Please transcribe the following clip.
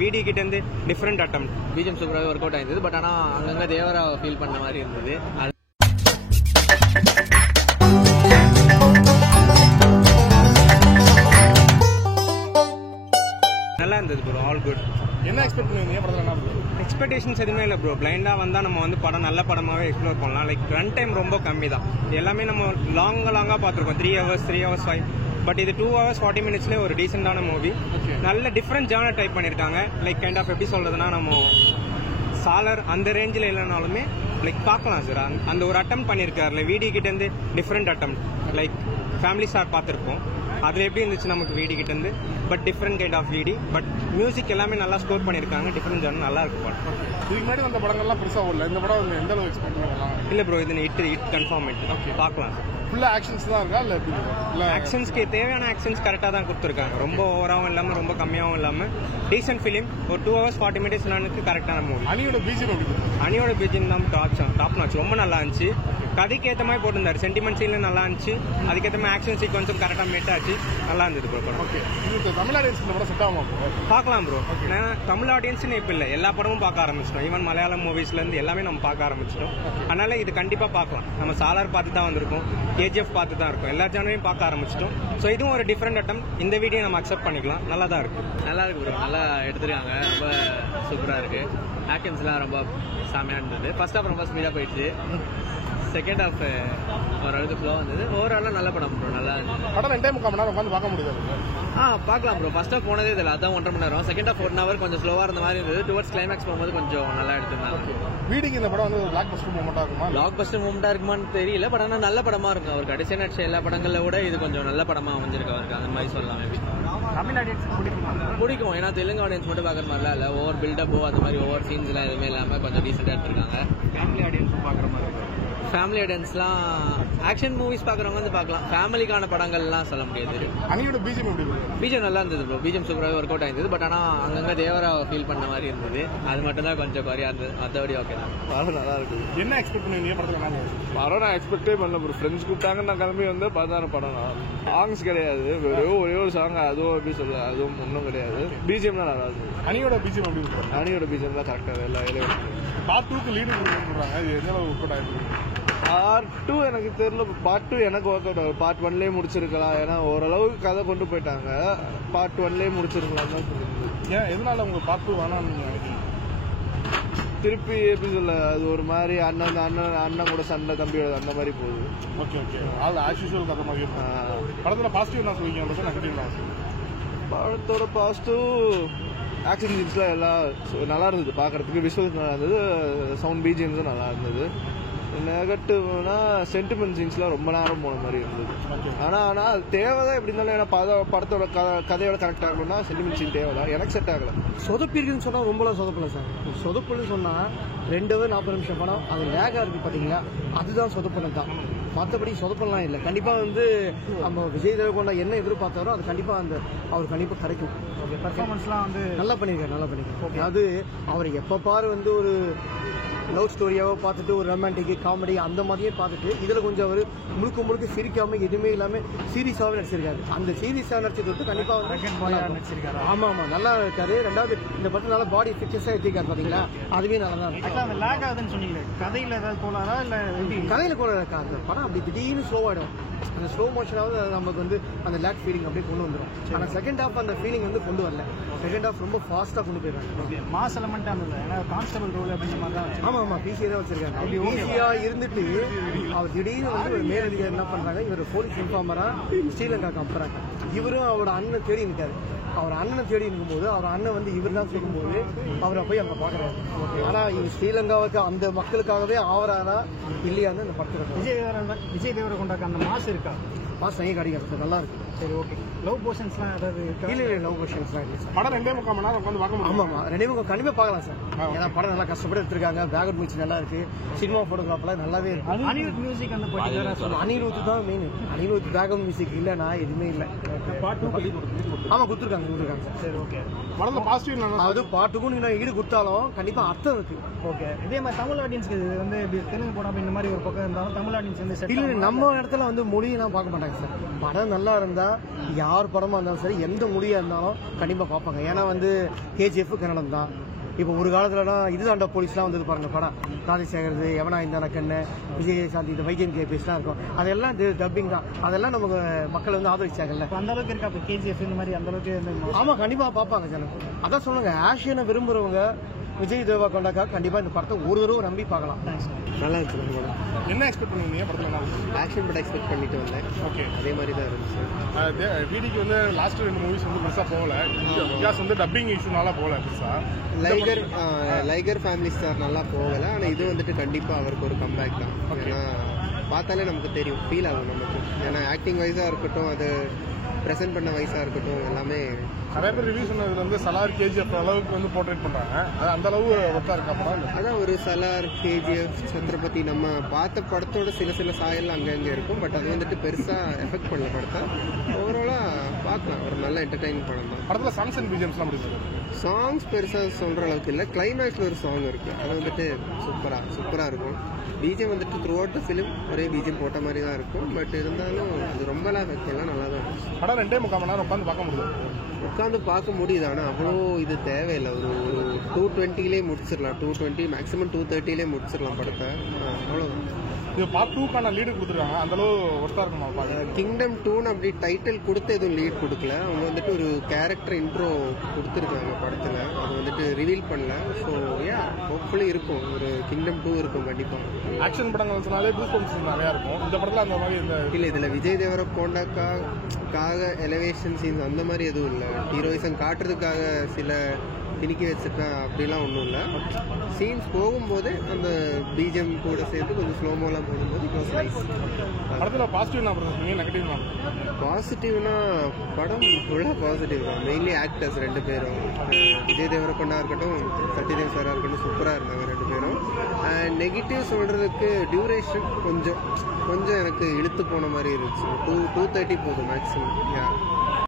VD கிட்ட இருந்து different அட்டம் BGM சூப்பராக ஒர்க் அவுட் ஆயிருந்தது. பட் ஆனால் அங்கங்கே தேவரா ஃபீல் பண்ண மாதிரி இருந்தது. நல்லா இருந்தது ப்ரோ. All good. என்ன எக்ஸ்பெக்ட் பண்ணுவீங்க படத்துல? எக்ஸ்பெக்டேஷன்ஸ் எதுவுமே இல்லை ப்ரோ. பிளைண்டாக வந்தால் நம்ம வந்து படம் நல்ல படமாகவே எக்ஸ்ப்ளோர் பண்ணலாம். லைக் ரன் டைம் ரொம்ப கம்மி தான். எல்லாமே நம்ம லாங்காக பார்த்துருக்கோம். 3 hours 3 hours 5. பட் இது 2 hours 40 minutesலேயே ஒரு டீசெண்டான மூவி. நல்ல டிஃப்ரெண்ட் ஜானர் ட்ரை பண்ணியிருக்காங்க. லைக் கைண்ட் ஆஃப் எப்படி சொல்றதுன்னா, நம்ம சாலர் அந்த ரேஞ்சில் இல்லைனாலுமே லைக் பார்க்கலாம் சார். அந்த ஒரு அட்டம் பண்ணியிருக்காருல VD கிட்ட இருந்து different attempt. Like Family Star பார்த்துருப்போம், அதில் எப்படி இருந்துச்சு நமக்கு VD கிட்ட இருந்து. But different kind of VD. But music எல்லாமே நல்லா ஸ்கோர் பண்ணியிருக்காங்க. டிஃப்ரெண்ட் ஜானர் நல்லா இருக்கு படம். இதுக்கு முன்னாடி வந்த படங்கள்லாம் பெருசாக ஓடல. இந்த படம் எந்த அளவு எக்ஸ்பெக்ட் பண்ணலாம்? இல்லை ப்ரோ, இது இட் கன்ஃபார்ம் பார்க்கலாம் சார். ஃபுல்லாக ஆக்ஷன்ஸ் தான் இருக்கா இல்லை? ஆக்ஷன்ஸ்க்கு தேவையான ஆக்ஷன்ஸ் கரெக்டாக தான் கொடுத்துருக்காங்க. ரொம்ப ஓவராகவும் இல்லாமல் ரொம்ப கம்மியாகவும் இல்லாமல் டீசென்ட் ஃபிலிம். ஒரு 2 hours 40 minutes கரெக்டான மூவி. அணியோட பிஜிஎம் எப்படி? அணியோட பிஜிஎம் தான் டாப் நாச்சு. ரொம்ப நல்லா இருந்துச்சு. கதைக்கு ஏற்ற மாதிரி போட்டிருந்தாரு. சென்டிமெண்ட் சீன்ல நல்லா இருந்துச்சு. அதுக்கேற்ற மாதிரி ஆக்ஷன் சீக்வன்ஸும் கரெக்டாக மேட் ஆச்சு. நல்லா இருந்தது ப்ரோ படம். ஓகே. இது தமிழ் ஆடியன்ஸ் இந்த படம் செட் ஆகும் பார்க்கலாம் ப்ரோ. ஏன்னா தமிழ் ஆடியன்ஸ்னு இப்போ இல்லை, எல்லா படமும் பார்க்க ஆரம்பிச்சிட்டோம். ஈவன் மலையாளம் மூவிஸ்லேருந்து எல்லாமே நம்ம பார்க்க ஆரம்பிச்சிட்டோம். அதனால இது கண்டிப்பாக பார்க்கலாம். நம்ம சாலார் பார்த்து தான் வந்திருக்கோம், KGF பார்த்து தான் இருக்கும். எல்லா ஜானரையும் பார்க்க ஆரம்பிச்சிட்டோம். ஸோ இதுவும் ஒரு டிஃப்ரெண்ட் அட்டம். இந்த வீடியோ நம்ம அக்செப்ட் பண்ணிக்கலாம். நல்லா தான் இருக்கு. நல்லா இருக்கு ப்ரோ. நல்லா எடுத்துருக்காங்க. ரொம்ப சூப்பராக இருக்கு. ஆக்ஷன்ஸ்லாம் ரொம்ப செமையாக இருந்தது. ஃபர்ஸ்ட் ஹாஃப் ரொம்ப ஸ்பீடாக போயிடுச்சு. செகண்ட் ஹாஃப் ஓரளவுக்கு ஃப்ளோ வந்தது. ஓவராலாக நல்ல படம் ப்ரோ. நல்லா இருந்தது. படம் 2.5 மணி நேரம் உட்காந்து பார்க்க முடியாது. பார்க்கலாம் ப்ரோ. ஃபர்ஸ்ட் ஹாஃப் போனதே இதில், அதான் 1.5 மணி நேரம். செகண்ட் ஹாஃப் 1 hour கொஞ்சம் ஸ்லோவாக இருந்த மாதிரி இருந்தது. டுவர்ட்ஸ் கிளைமேக்ஸ் போகும்போது கொஞ்சம் நல்லா எடுத்திருந்தாங்க. வீடிக்கு இந்த படம் வந்து பிளாக் பஸ்டர் மூமெண்ட்டாக இருக்குமா? பிளாக் பஸ்டர் மூமெண்ட்டாக இருக்குமான்னு தெரியல. பட் ஆனால் நல்ல படமாக இருக்கும். அவர் கடைசி நடிச்ச எல்லா படங்களில் விட இது கொஞ்சம் நல்ல படமாக அமைஞ்சிருக்கு அவருக்கு. அந்த மாதிரி சொல்லலாம். மேபி தமிழ் ஆடியன்ஸ் பிடிக்கும். ஏன்னா தெலுங்கு ஆடியன்ஸ் மட்டும் பார்க்குற மாதிரிலாம் இல்லை. ஓவர் பில்டப்போ அந்த மாதிரி ஓவர் சீன்ஸ்லாம் எதுவுமே இல்லாமல் கொஞ்சம் டீசெண்டாக எடுத்திருக்காங்க. ஃபேமிலி ஆடியன்ஸ் பார்க்குற மாதிரி இருக்கு. ஃபேமிலி ஆடியன்ஸ்லாம் ஆக்ஷன் மூவிஸ் பார்க்குறவங்க வந்து பார்க்கலாம். ஃபேமிலிக்கான படங்கள்லாம் சொல்ல முடியாது. அணியோட பிஜிஎம் எப்படி? பிஜிஎம் நல்லா இருந்தது ப்ரோ. பிஜிஎம் சூப்பராக ஒர்க் அவுட் ஆயிருந்தது. பட் ஆனால் அங்கங்கே தேவரா ஃபீல் பண்ண மாதிரி இருந்தது. அது மட்டும் தான் கொஞ்சம் குறையா இருந்தது. மற்றபடி ஓகே தான். படம் நல்லா இருக்கு. என்ன எக்ஸ்பெக்ட் பண்ணுவீங்க படத்துல? படம் நான் எக்ஸ்பெக்டே பண்ணல ப்ரோ. ஃப்ரெண்ட்ஸ் கூப்பிட்டாங்க, நான் கிளம்பி வந்து பார்த்தான படம். சாங்ஸ் கிடையாது, வெறும் ஒரே ஒரு சாங். அதுவும் எப்படி சொல்ல, அதுவும் ஒன்றும் கிடையாது. பிஜிஎம் தான் நல்லா இருக்கு. அணியோட பிஜிஎம் எப்படி இருக்கு? அணியோட பிஜிஎம் தான் கரெக்டாக எல்லா வேலையும். பார்ட் 2க்கு லீடு கொடுக்குறாங்க. இது எந்த அளவு ஒர்க் அவுட் ஆயிருக்கு? பார்ட் 2 எனக்கு தெரியல. பார்ட் 2 எனக்கு ஒர்க் அவுட் ஆகும். பார்ட் 1லேயே முடிச்சிருக்கலாம். ஏன்னா ஓரளவுக்கு கதை கொண்டு போயிட்டாங்க. பார்ட் 1லேயே முடிச்சிருக்கலாம் தான் சொல்லுங்க. ஏன் எதனால உங்களுக்கு பார்ட் 2 வேணாம்னு நீங்க நினைக்கிறீங்க? திருப்பி எப்படி சொல்ல, அது ஒரு மாதிரி அண்ணன் கூட சண்டை, தம்பியோட அந்த மாதிரி போகுது. Okay okay. அது ஆஸ் யூஷுவல் கதை மாதிரி இருக்கும். படத்துல பாசிட்டிவ் என்ன சொல்லுவீங்க? நெகட்டிவ் படத்தோட பாசிட்டிவ் ஆக்ஷன் சீன்ஸ்லாம் எல்லாம் நல்லா இருந்தது பார்க்கறதுக்கு. விஷுவல்ஸ் நல்லா இருந்தது. சவுண்ட் பிஜிஎம்ஸும் நல்லா இருந்தது. நெகட்டிவ்னா சென்டிமெண்ட் சீன்ஸ்லாம் ரொம்ப நேரம் போன மாதிரி இருந்தது. ஆனால் அது தேவைதான் எப்படி இருந்தாலும். ஏன்னா படத்தோட கதையோட கரெக்ட் ஆகணும்னா சென்டிமெண்ட் சீன் தேவைதான். எனக்கு செட் ஆகலை. சொதப்பி இருக்குன்னு சொன்னால் ரொம்பலாம் சொதப்பல சார். சொதப்புன்னு சொன்னால் 2 hour 40 நிமிஷம் படம். அது லேகாக இருக்குது பார்த்தீங்களா, அதுதான் சொதப்பணும் தான். மற்றபடி சொதப்பலாம் இல்லை. கண்டிப்பாக வந்து நம்ம விஜய் தேவகொண்டா என்ன எதிர்பார்த்தாரோ அது கண்டிப்பாக அவர் கண்டிப்பாக கிடைக்கும். பர்ஃபார்மன்ஸ்லாம் வந்து நல்லா பண்ணியிருக்காரு. அதாவது அவர் எப்போ பாரு வந்து ஒரு லவ் ஸ்டோரியாவோ பார்த்துட்டு ஒரு ரொமான்டிக் காமெடி அந்த மாதிரியே பார்த்துட்டு இதில் கொஞ்சம் அவர் முழுக்க சிரிக்காமல் எதுவுமே இல்லாமல் சீரியஸாகவே நடிச்சிருக்காரு. அந்த சீரியஸாக நடிச்சது கண்டிப்பாக வந்து நடிச்சிருக்காரு. ஆமாம் நல்லா இருக்காரு. ரெண்டாவது இந்த படத்தில் நல்லா பாடி ஃபிட்னஸாக எடுத்திருக்காரு பார்த்தீங்களா, அதுவே நல்லா தான் இருக்கு. அந்த லேக் ஆகுதுன்னு சொன்னீங்க. கதையில் ஏதாவது போனாரா இல்லை? கதையில் போன அந்த படம் அப்படி திடீர்னு ஸ்லோவாகிடும். அந்த ஸ்லோ மோஷனாவது நமக்கு வந்து அந்த லேக் ஃபீலிங் அப்படியே கொண்டு வந்துடும். ஆனால் செகண்ட் ஹாஃப் அந்த ஃபீலிங் வந்து கொண்டு வரல. செகண்ட் ஹாஃப் ரொம்ப ஃபாஸ்ட்டாக கொண்டு போயிடுறாங்க. மாஸ் எலமெண்ட்டாக இருந்தது. ஏன்னா கான்ஸ்டபிள் ரோல் அப்படின்ற மாதிரி தான். ஆமாம் பிசிஏ தான் வச்சிருக்காங்க. பிசியா இருந்துட்டு அவர் திடீர்னு வந்து ஒரு மேலதிகாரி என்ன பண்றாங்க, இவர் போலீஸ் இன்ஃபார்மரா ஸ்ரீலங்காக்கு அனுப்புறாங்க. இவரும் அவரோட அண்ணன் தேடி இருக்காரு. அவர் அண்ணனை தேடி இருக்கும்போது அவர் அண்ணன் வந்து இவர் தான் சொல்லும்போது அவரை போய் அங்கே பார்க்குறாரு. ஆனா இவர் ஸ்ரீலங்காவுக்கு அந்த மக்களுக்காகவே ஆவறாரா இல்லையான்னு அந்த படத்தில் விஜய் தேவரகொண்டாக்கு அந்த மாஸ் இருக்கா? மாஸ் நகை கிடைக்காது. நல்லா இருக்கு. சரி ஓகே. லவ் போர்ஷன்ஸ்லாம் ஏதாவது இல்லை லவ் போர்ஷன்ஸ்லாம் இல்லை சார். படம் 2.5 மணி நேரம் உட்காந்து பார்க்க முடியும். ஆமாம் 2 கண்டிப்பாக பார்க்கலாம் சார். ஏன்னா படம் நல்லா கஷ்டப்பட்டு எடுத்திருக்காங்க. பேக்ரவுண்ட் மியூசிக் நல்லா இருக்கு. சினிமா போட்டோகிராஃப்லாம் நல்லாவே இருக்கு. அனிருத் மியூசிக் அந்த அனிருத் தான் மெயின். அனிருத் பேக்ரவுண்ட் மியூசிக் இல்லைன்னா எதுவுமே இல்லை. ஆமாம் கொடுத்துருக்காங்க. கொடுத்துருக்காங்க சார். சரி ஓகே. படத்துல பாசிட்டிவ் என்ன? அதாவது பாட்டுக்கும் நீங்க ஈடு கொடுத்தாலும் கண்டிப்பா அர்த்தம் இருக்கு. ஓகே. இதே மாதிரி தமிழ் ஆடியன்ஸ்க்கு இது வந்து இப்படி தெலுங்கு படம் அப்படி இந்த மாதிரி ஒரு பக்கம் இருந்தாலும் தமிழ் ஆடியன்ஸ் வந்து செட் இல்ல நம்ம இடத்துல வந்து மொழியெல்லாம் பார்க்க மாட்டாங்க சார். படம் நல்லா இருந்தா யார் படமா இருந்தாலும் சரி எந்த மொழியா இருந்தாலும் கண்டிப்பா பார்ப்பாங்க. ஏன்னா வந்து KGF கன்னடம் தான். இப்போ ஒரு காலத்துலலாம் இதுதாண்டா போலீஸ்லாம் வந்தது பாருங்க படம், ராஜசேகரது, எவனா இந்த நக்கண்ணு, விஜயசாந்தி, இந்த வைஜன் கேபிஎஸ்லாம் இருக்கும். அதெல்லாம் டப்பிங் தான். அதெல்லாம் நமக்கு மக்கள் வந்து ஆதரிச்சாங்கல்ல. அந்த அளவுக்கு இருக்கா இப்போ KGF இந்த மாதிரி அந்த அளவுக்கு? ஆமா கண்டிப்பா பார்ப்பாங்க ஜனம். அதான் சொல்லுங்க, ஆக்ஷனை விரும்புறவங்க விஜய் தேவரகொண்டாக்கா கண்டிப்பா இந்த படத்தை ஒரு தடவை நம்பி பார்க்கலாம். நல்லா இருந்துச்சு படம். என்ன எக்ஸ்பெக்ட் பண்ணுவீங்க படத்துல? என்ன ஆக்ஷன் படம் எக்ஸ்பெக்ட் பண்ணிட்டு வந்தேன். ஓகே. அதே மாதிரி தான் இருந்துச்சு. வீடிக்கு வந்து லாஸ்ட் 2 மூவிஸ் வந்து பெருசா போகல, பிகாஸ் வந்து டப்பிங் இஷ்யூனால போகல பெருசா. லைகர் ஃபேமிலி ஸ்டார் நல்லா போகல. ஆனால் இது வந்துட்டு கண்டிப்பாக அவருக்கு ஒரு கம்பேக் தான். ஏன்னா பார்த்தாலே நமக்கு தெரியும், ஃபீல் ஆகும் நமக்கு. ஏன்னா ஆக்டிங் வைஸாக இருக்கட்டும், அது ப்ரெசென்ட் பண்ண வைஸாக இருக்கட்டும், எல்லாமே நிறைய பேர் ரிவ்யூ சொன்னதுல வந்து சலார் KGF அளவுக்கு வந்து போர்ட்ரேட் பண்றாங்க. அது அந்த அளவு ஒர்த்தா இருக்கா படம்? அதான் ஒரு சலார், KGF, சத்ரபதி நம்ம பார்த்த படத்தோட சில சாயல் அங்கங்கே இருக்கும். பட் அது வந்துட்டு பெருசாக எஃபெக்ட் பண்ணல படத்தை. ஓவராலாக பார்க்கலாம், ஒரு நல்ல என்டர்டைனிங் படம் தான். படத்துல சாங்ஸ் அண்ட் பிஜிஎம்ஸ்லாம் எப்படி இருக்கு? சாங்ஸ் பெருசாக சொல்கிற அளவுக்கு இல்லை. கிளைமேக்ஸில் ஒரு சாங் இருக்குது, அது வந்துட்டு சூப்பராக இருக்கும். பிஜிஎம் வந்துட்டு த்ரூ அவுட் த ஃபிலிம் ஒரே பிஜிஎம் போட்ட மாதிரி தான் இருக்கும். பட் இருந்தாலும் அது ரொம்பலாம் எஃபெக்ட் பண்ணலாம், நல்லா தான் இருக்கும். படம் 2.25 மணி நேரம் உட்காந்து பார்க்க முடியும். உட்காந்து பார்க்க முடியுது. ஆனால் அவ்வளோ இது தேவையில்லை. ஒரு 220 முடிச்சிடலாம். 220 மேக்ஸிமம் 230 முடிச்சிடலாம் படத்தை. அவ்வளோதான். இது பார்ட் 2க்கான லீடு கொடுத்துருக்காங்க, அந்த அளவு ஒர்த்தா இருக்குமா பாருங்க? கிங்டம் 2 அப்படி டைட்டில் கொடுத்து எதுவும் லீட் கொடுக்கல. அவங்க வந்துட்டு ஒரு கேரக்டர் இன்ட்ரோ கொடுத்துருக்காங்க படத்தில். அது வந்துட்டு ரிவீல் பண்ணல. ஸோ ஹோப்ஃபுல்லி இருக்கும், ஒரு கிங்டம் 2 இருக்கும் கண்டிப்பாக. ஆக்ஷன் படங்கள் சொன்னாலே கூஸ்பம்ஸ் நிறையா இருக்கும். இந்த படத்தில் அந்த மாதிரி இல்லை, இதில் விஜய் தேவரகொண்டாக்காக எலிவேஷன் சீன்ஸ் அந்த மாதிரி எதுவும் இல்லை. ஹீரோயிசம் காட்டுறதுக்காக சில திணிக்கி வச்சுருக்கேன் அப்படிலாம் ஒன்றும் இல்லை. சீன்ஸ் போகும்போது அந்த பிஜிஎம் கூட சேர்த்து கொஞ்சம் ஸ்லோமோலாம் போடும்போது இட் வாஸ் நைஸ். படத்தில் பாசிட்டிவ் நெகட்டிவ்? பாசிட்டிவ்னா படம் ஃபுல்லாக பாசிட்டிவ் தான். மெயின்லி ஆக்டர்ஸ் 2 பேரும், விஜய் தேவரகொண்டா இருக்கட்டும், சத்யதேவ் சாரா இருக்கட்டும், சூப்பராக இருந்தாங்க 2 பேரும். அண்ட் நெகட்டிவ் சொல்கிறதுக்கு டியூரேஷன் கொஞ்சம் எனக்கு இழுத்து போன மாதிரி இருந்துச்சு. 2:30 போதும் மேக்ஸிமம்.